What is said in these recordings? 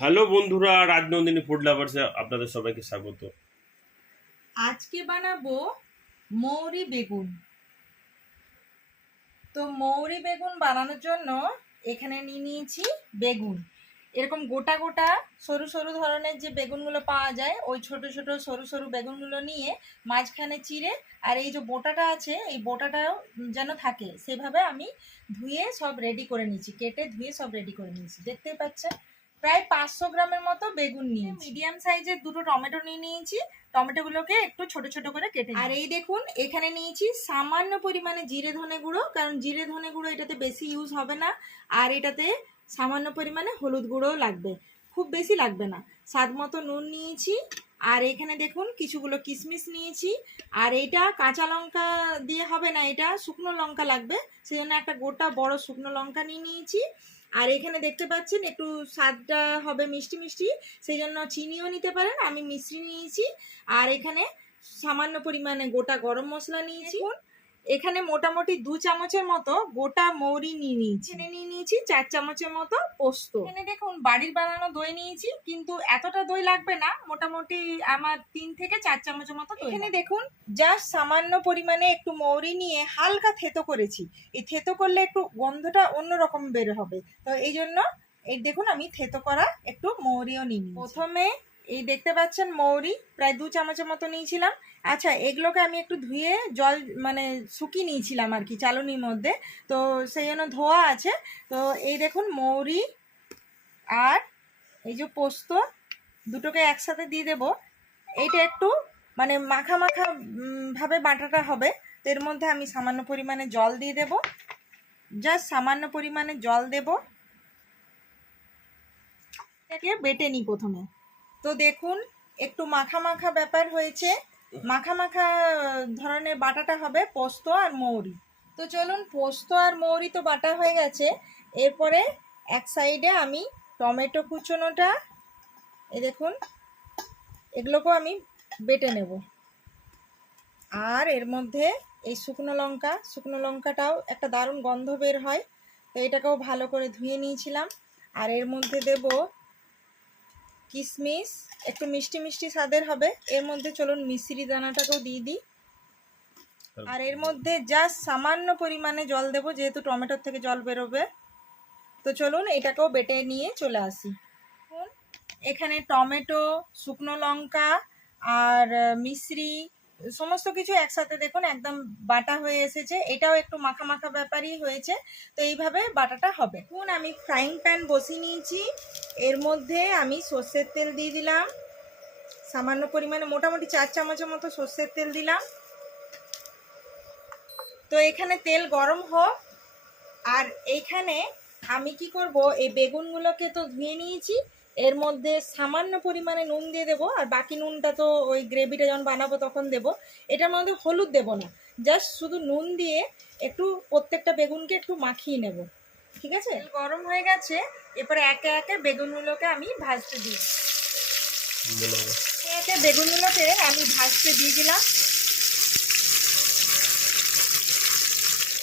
Hello বন্ধুরা, Rajnandini food লাভার্সে আপনাদের সবাইকে স্বাগত। আজকে বানাবো মৌরি বেগুন। তো মৌরি বেগুন বানানোর জন্য এখানে নিয়ে নিয়েছি বেগুন। এরকম গোটা গোটা সরু সরু ধরনের যে বেগুনগুলো পাওয়া যায়, ওই ছোট ছোট সরু সরু বেগুনগুলো নিয়ে মাঝখানে চিড়ে, আর এই যে বোটাটা আছে এই বোটাটাও যেন থাকে সেভাবে আমি ধুয়ে সব রেডি করে নিয়েছি, কেটে ধুয়ে সব রেডি করে নিয়েছি। দেখতেই পাচ্ছেন প্রায় 500 গ্রামের মতো বেগুন নিয়ে মিডিয়াম সাইজের দুটো টমেটো নিয়ে নিয়েছি। টমেটোগুলোকে একটু ছোট ছোট করে কেটে, আর এই দেখুন এখানে নিয়েছি সামান্য পরিমাণে জিরে ধনে গুঁড়ো, কারণ জিরে ধনে গুঁড়ো এটাতে বেশি ইউজ হবে না, আর এটাতে সামান্য পরিমাণে হলুদ গুঁড়োও লাগবে, খুব বেশি লাগবে না। স্বাদ মতো নুন নিয়েছি, আর এখানে দেখুন কিছুগুলো কিশমিশ নিয়েছি। আর এইটা কাঁচা লঙ্কা দিয়ে হবে না, এটা শুকনো লঙ্কা লাগবে, সেই জন্য একটা গোটা বড় শুকনো লঙ্কা নিয়ে নিয়েছি। আর এখানে দেখতে পাচ্ছেন একটু স্বাদটা হবে মিষ্টি মিষ্টি, সেই জন্য চিনিও নিতে পারেন, আমি মিষ্টি নিয়েছি। আর এখানে সামান্য পরিমাণে গোটা গরম মশলা নিয়েছি। এখানে মোটামুটি 2 চামচের মতো গোটা মৌরি নিয়ে নিয়েছি 4 চামচের মতো পোস্ত। এখানে দেখুন বাড়ির বানানো দই নিয়েছি, কিন্তু এতটা দই লাগবে না, মোটামুটি আমার 3 থেকে 4 চামচের মতো। এখানে দেখুন জাস্ট সামান্য পরিমাণে একটু মৌরি নিয়ে হালকা থেতো করেছি। এই থেতো করলে একটু গন্ধটা অন্যরকম বের হবে, তো এই জন্য এই দেখুন আমি থেতো করা একটু মৌরিও নিই। প্রথমে এই দেখতে পাচ্ছেন মৌরি প্রায় 2 চামচের মতো নিয়েছিলাম। আচ্ছা, এগুলোকে আমি একটু ধুয়ে জল মানে শুকিয়ে নিয়েছিলাম আর কি চালুনির মধ্যে, তো সেই জন্য ধোয়া আছে। তো এই দেখুন মৌরি আর এই যে পোস্ত দুটোকে একসাথে দিয়ে দেব। এইটা একটু মানে মাখা মাখা ভাবে বাটাটা হবে, তো এর মধ্যে আমি সামান্য পরিমাণে জল দিয়ে দেব, জাস্ট সামান্য পরিমাণে জল দেব। এটাকে বেটে নিই প্রথমে। তো দেখুন একটু মাখা মাখা ব্যাপার হয়েছে, মাখা মাখা ধরনের বাটাটা হবে পোস্ত আর মৌরি। তো চলুন, পোস্ত আর মৌরি তো বাটা হয়ে গেছে, এরপরে এক সাইডে আমি টমেটো কুচোনোটা এই দেখুন এগুলোকেও আমি বেটে নেব। আর এর মধ্যে এই শুকনো লঙ্কাটাও একটা দারুণ গন্ধ বের হয়, তো এটাকেও ভালো করে ধুয়ে নিয়েছিলাম। আর এর মধ্যে দেব কিশমিশ, একটু মিষ্টি মিষ্টি স্বাদের হবে। এর মধ্যে চলুন মিশ্রি দানাটাকেও দিয়ে দিই। আর এর মধ্যে জাস্ট সামান্য পরিমাণে জল দেব, যেহেতু টমেটোর থেকে জল বেরোবে। তো চলুন এটাকেও বেটে নিয়ে চলে আসি। এখানে টমেটো, শুকনো লঙ্কা আর মিশ্রি সমস্ত কিছু একসাথে দেখুন একদম বাটা হয়ে এসেছে, এটাও একটু মাখা মাখা ব্যাপারই হয়েছে। তো এইভাবে বাটাটা হবে। এখন আমি ফ্রাইং প্যান বসিয়ে নিয়েছি, এর মধ্যে আমি সর্ষের তেল দিয়ে দিলাম সামান্য পরিমাণে, মোটামুটি 4 চামচের মতো সর্ষের তেল দিলাম। তো এখানে তেল গরম হোক, আর এইখানে আমি কি করব, এই বেগুনগুলোকে তো ধুয়ে নিয়েছি, এর মধ্যে সামান্য পরিমাণে নুন দিয়ে দেবো, আর বাকি নুনটা তো ওই গ্রেভিটা যখন বানাবো তখন দেব। এটার মধ্যে হলুদ দেব না, জাস্ট শুধু নুন দিয়ে একটু প্রত্যেকটা বেগুনকে একটু মাখিয়ে নেব, ঠিক আছে? গরম হয়ে গেছে, এরপরে একে একে বেগুনগুলোকে আমি ভাজতে দিই। একে একে বেগুনগুলোকে আমি ভাজতে দিয়ে দিলাম।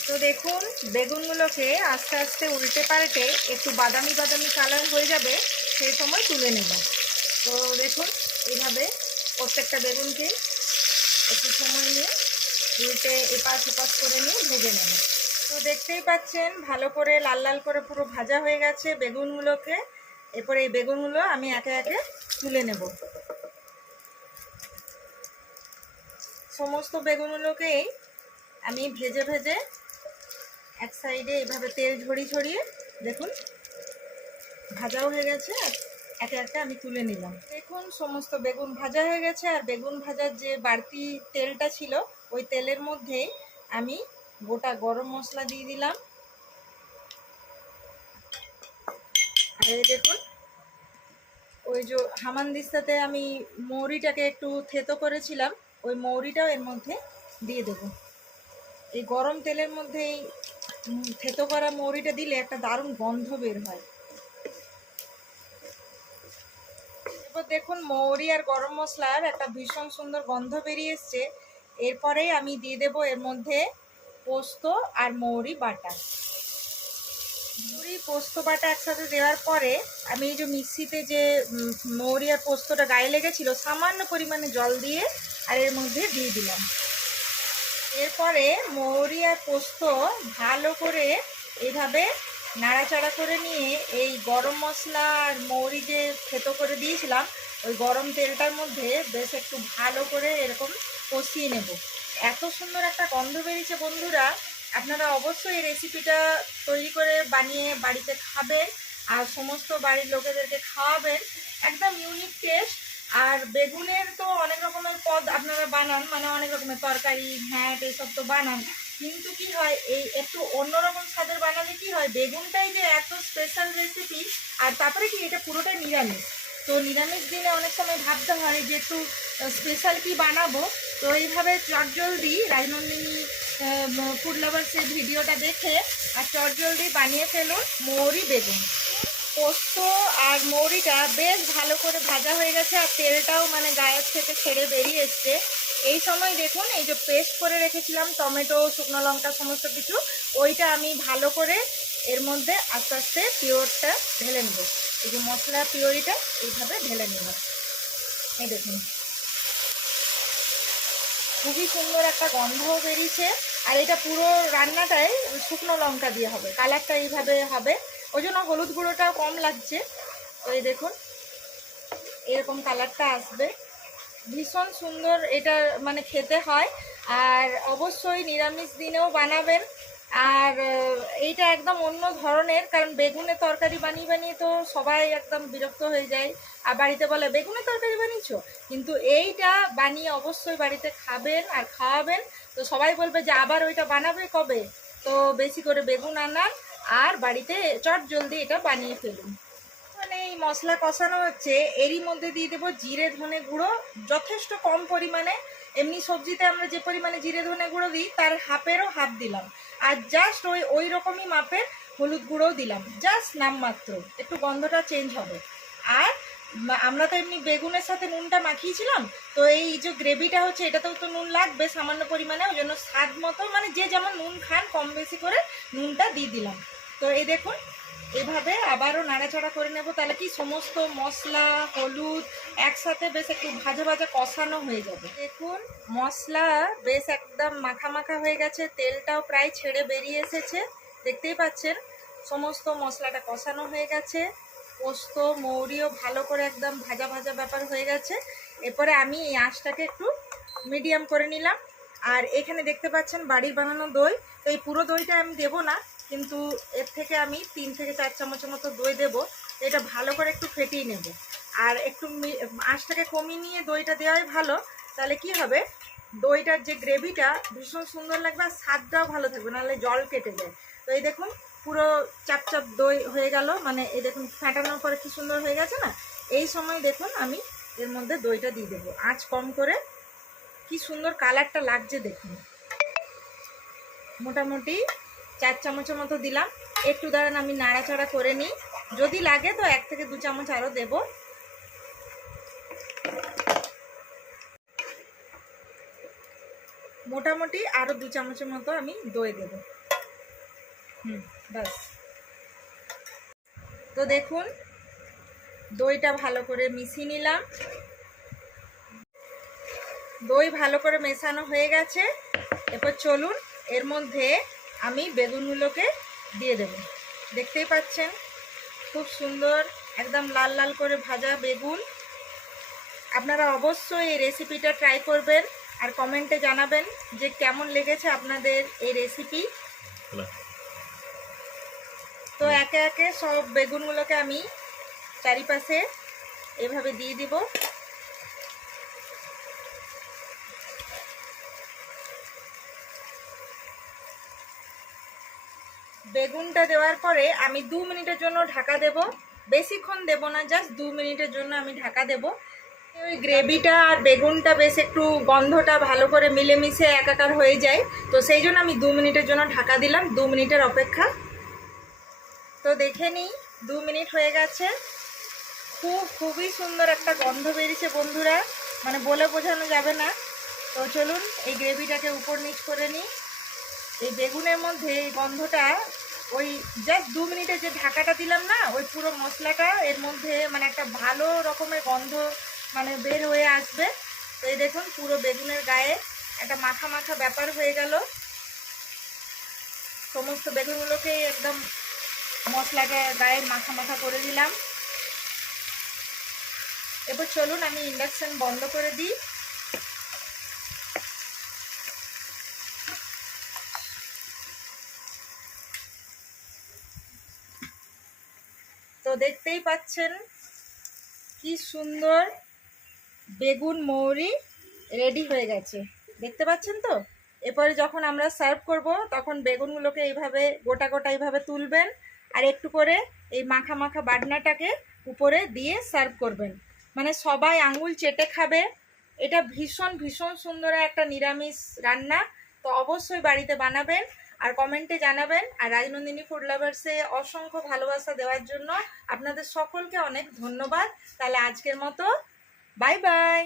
তো দেখুন বেগুনগুলোকে আস্তে আস্তে উল্টে পাল্টে একটু বাদামি বাদামি কালার হয়ে যাবে, সেই সময় তুলে নেব। তো দেখুন এইভাবে প্রত্যেকটা বেগুনকে একটু সময় নিয়ে উল্টে এপাশ ওপাশ করে নিয়ে ভেজে নেব। তো দেখতেই পাচ্ছেন ভালো করে লাল লাল করে পুরো ভাজা হয়ে গেছে বেগুনগুলোকে। এরপরে এই বেগুনগুলো আমি একে একে তুলে নেব। সমস্ত বেগুনগুলোকেই আমি ভেজে ভেজে এক সাইডে এভাবে তেল ছড়িয়ে ছড়িয়ে দেখুন ভাজাও হয়ে গেছে, আর একে একে আমি তুলে নিলাম। দেখুন সমস্ত বেগুন ভাজা হয়ে গেছে, আর বেগুন ভাজার যে বাড়তি তেলটা ছিল ওই তেলের মধ্যে আমি গোটা গরম মশলা দিয়ে দিলাম। আর এই দেখুন ওই যে হামানদিস্তাতে আমি মৌরিটাকে একটু থেতো করেছিলাম, ওই মৌরিটাও এর মধ্যে দিয়ে দেব। এই গরম তেলের মধ্যে এই থেতো করা মৌরিটা দিলে একটা দারুণ গন্ধ বের হয়। এরপর দেখুন মৌরি আর গরম মশলার একটা ভীষণ সুন্দর গন্ধ বেরিয়ে এসছে। এরপরেই আমি দিয়ে দেব এর মধ্যে পোস্ত আর মৌরি বাটা। পুরি পোস্ত বাটা একসাথে দেওয়ার পরে আমি এই যে মিক্সিতে যে মৌরি আর পোস্তটা গায়ে লেগেছিল সামান্য পরিমাণে জল দিয়ে আর এর মধ্যে দিয়ে দিলাম। এরপরে মৌরি আর পোস্ত ভালো করে এইভাবে নাড়াচাড়া করে নিয়ে এই গরম মশলা আর মৌরি যে থেতো করে দিয়েছিলাম ওই গরম তেলটার মধ্যে বেশ একটু ভালো করে এরকম কষিয়ে নেব। এত সুন্দর একটা গন্ধ বেরিয়েছে বন্ধুরা, আপনারা অবশ্যই এই রেসিপিটা তৈরি করে বানিয়ে বাড়িতে খাবেন আর সমস্ত বাড়ির লোকেদেরকে খাওয়াবেন। একদম ইউনিক টেস্ট। আর বেগুনের তো অনেক রকমের পদ আপনারা বানান, মানে অনেক রকমের তরকারি ঘ্যাঁট এইসব তো বানান, কিন্তু কি হয় এই একটু অন্যরকম স্বাদের বানালে কি হয় বেগুনটাই যে এত স্পেশাল রেসিপি। আর তারপরে কি এটা পুরোটাই নিরামিষ, তো নিরামিষ দিনে অনেক সময় ভাবতে হয় যে একটু স্পেশাল কি বানাবো। তো এইভাবে চটজলদি রাজনন্দিনী ফুড লাভার্সের ভিডিওটা দেখে আর চটজলদি বানিয়ে ফেলুন মৌরি বেগুন। পোস্ত আর মৌরিটা বেশ ভালো করে ভাজা হয়ে গেছে আর তেলটাও মানে গায়ের থেকে ছেড়ে বেরিয়ে এসছে। এই সময় দেখুন এই যে পেস্ট করে রেখেছিলাম টমেটো শুকনো লঙ্কা সমস্ত কিছু, ওইটা আমি ভালো করে এর মধ্যে আস্তে আস্তে পিওরটা ঢেলে নেব। এই যে মশলা পিওরিটা এইভাবে ঢেলে নেব। এই দেখুন খুবই সুন্দর একটা গন্ধও বেরিয়েছে। আর এটা পুরো রান্নাটাই শুকনো লঙ্কা দিয়ে হবে, কালারটা এইভাবে হবে, ওই জন্য হলুদ গুঁড়োটাও কম লাগছে। তো এই দেখুন এরকম কালারটা আসবে, ভীষণ সুন্দর এটা মানে খেতে হয়। আর অবশ্যই নিরামিষ দিনেও বানাবেন। আর এইটা একদম অন্য ধরনের, কারণ বেগুনের তরকারি বানিয়ে বানিয়ে তো সবাই একদম বিরক্ত হয়ে যায় আর বাড়িতে বলে বেগুনের তরকারি বানিয়েছো, কিন্তু এইটা বানিয়ে অবশ্যই বাড়িতে খাবেন আর খাওয়াবেন। তো সবাই বলবে যে আবার ওইটা বানাবে কবে, তো বেশি করে বেগুন আনান আর বাড়িতে চট জলদি এটা বানিয়ে ফেলুন। মানে এই মশলা কষানো হচ্ছে, এরই মধ্যে দিয়ে দেবো জিরে ধনে গুঁড়ো যথেষ্ট কম পরিমাণে। এমনি সবজিতে আমরা যে পরিমাণে জিরে ধনে গুঁড়ো দিই তার হাফেরও হাফ দিলাম। আর জাস্ট ওই রকমই মাপের হলুদ গুঁড়োও দিলাম, জাস্ট নামমাত্র, একটু গন্ধটা চেঞ্জ হবে। আর আমরা তো এমনি বেগুনের সাথে নুনটা মাখিয়েছিলাম, তো এই যে গ্রেভিটা হচ্ছে এটাতেও তো নুন লাগবে সামান্য পরিমাণে, ওই জন্য স্বাদ মতো মানে যে যেমন নুন খান কম বেশি করে নুনটা দিয়ে দিলাম। তো এই দেখুন এভাবে আবারও নাড়াচাড়া করে নেব, তাহলে কি সমস্ত মশলা হলুদ একসাথে বেশ একটু ভাজা ভাজা কষানো হয়ে যাবে। দেখুন মশলা বেশ একদম মাখা মাখা হয়ে গেছে, তেলটাও প্রায় ছেড়ে বেরিয়ে এসেছে, দেখতেই পাচ্ছেন সমস্ত মশলাটা কষানো হয়ে গেছে। পোস্ত মৌরিও ভালো করে একদম ভাজা ভাজা ব্যাপার হয়ে গেছে। এরপরে আমি এই আঁচটাকে একটু মিডিয়াম করে নিলাম। আর এখানে দেখতে পাচ্ছেন বাড়ির বানানো দই, তো এই পুরো দইটা আমি দেবো না, কিন্তু এর থেকে আমি 3 থেকে 4 চামচের মতো দই দেবো। এটা ভালো করে একটু ফেটিয়ে নেব। আর একটু আঁচটাকে কমিয়ে নিয়ে দইটা দেওয়াই ভালো, তাহলে কি হবে দইটার যে গ্রেভিটা ভীষণ সুন্দর লাগবে আর স্বাদটাও ভালো থাকবে, নাহলে জল কেটে যায়। তো এই দেখুন পুরো চাপচাপ দই হয়ে গেল, মানে এই দেখুন ফাটানোর পরে কি সুন্দর হয়ে গেছে না। এই সময় দেখুন আমি এর মধ্যে দইটা দিয়ে দেবো, আঁচ কম করে। কি সুন্দর কালারটা লাগছে দেখুন। মোটামুটি 4 চামচের মতো দিলাম। একটু দাঁড়ান আমি নাড়াচাড়া করে নিই, যদি লাগে তো 1 থেকে 2 চামচ আরও দেব। মোটামুটি আরও 2 চামচের মতো আমি দই দেব। ব্যাস। তো দেখুন দইটা ভালো করে মিশিয়ে নিলাম, দই ভালো করে মেশানো হয়ে গেছে। এরপর চলুন এর মধ্যে আমি বেগুনগুলোকে দিয়ে দেব। দেখতেই পাচ্ছেন খুব সুন্দর একদম লাল লাল করে ভাজা বেগুন। আপনারা অবশ্যই এই রেসিপিটা ট্রাই করবেন আর কমেন্টে জানাবেন যে কেমন লেগেছে আপনাদের এই রেসিপি। তো একে একে সব বেগুনগুলোকে আমি চারিপাশে এভাবে দিয়ে দিব। বেগুনটা দেওয়ার পরে আমি 2 মিনিটের জন্য ঢাকা দেব, বেশিক্ষণ দেব না, জাস্ট 2 মিনিটের জন্য আমি ঢাকা দেব। ওই গ্রেভিটা আর বেগুনটা বেশ একটু গন্ধটা ভালো করে মিলেমিশে একাকার হয়ে যায়, তো সেই জন্য আমি 2 মিনিটের জন্য ঢাকা দিলাম। 2 মিনিটের অপেক্ষা। তো দেখে নিই 2 মিনিট হয়ে গেছে। খুবই সুন্দর একটা গন্ধ বেরিয়েছে বন্ধুরা, মানে বলে বোঝানো যাবে না। তো চলুন এই গ্রেভিটাকে উপর নিচ করে নিই। এই বেগুনের মধ্যে এই গন্ধটা ওই জাস্ট 2 মিনিটে যে ঢাকাটা দিলাম না, ওই পুরো মশলাটা এর মধ্যে মানে একটা ভালো রকমের গন্ধ মানে বের হয়ে আসবে। তো এই দেখুন পুরো বেগুনের গায়ে একটা মাখা মাখা ব্যাপার হয়ে গেল। সমস্ত বেগুনগুলোকে একদম মশলাটা গায়ে মাখা মাখা করে দিলাম। এবার চলুন আমি ইন্ডাকশন বন্ধ করে দিই। তো দেখতেই পাচ্ছেন কি সুন্দর বেগুন মৌরি রেডি হয়ে গেছে, দেখতে পাচ্ছেন তো। এরপরে যখন আমরা সার্ভ করব তখন বেগুনগুলোকে এইভাবে গোটা গোটা এইভাবে তুলবেন আর একটু করে এই মাখা মাখা বাটনাটাকে উপরে দিয়ে সার্ভ করবেন, মানে সবাই আঙুল চেটে খাবে। এটা ভীষণ ভীষণ সুন্দর একটা নিরামিষ রান্না। তো অবশ্যই বাড়িতে বানাবেন আর কমেন্টে জানাবেন। আর রাজনন্দিনী ফুড লাভার্সে অসংখ্য ভালোবাসা দেওয়ার জন্য আপনাদের সকলকে অনেক ধন্যবাদ। তাহলে আজকের মতো বাই বাই।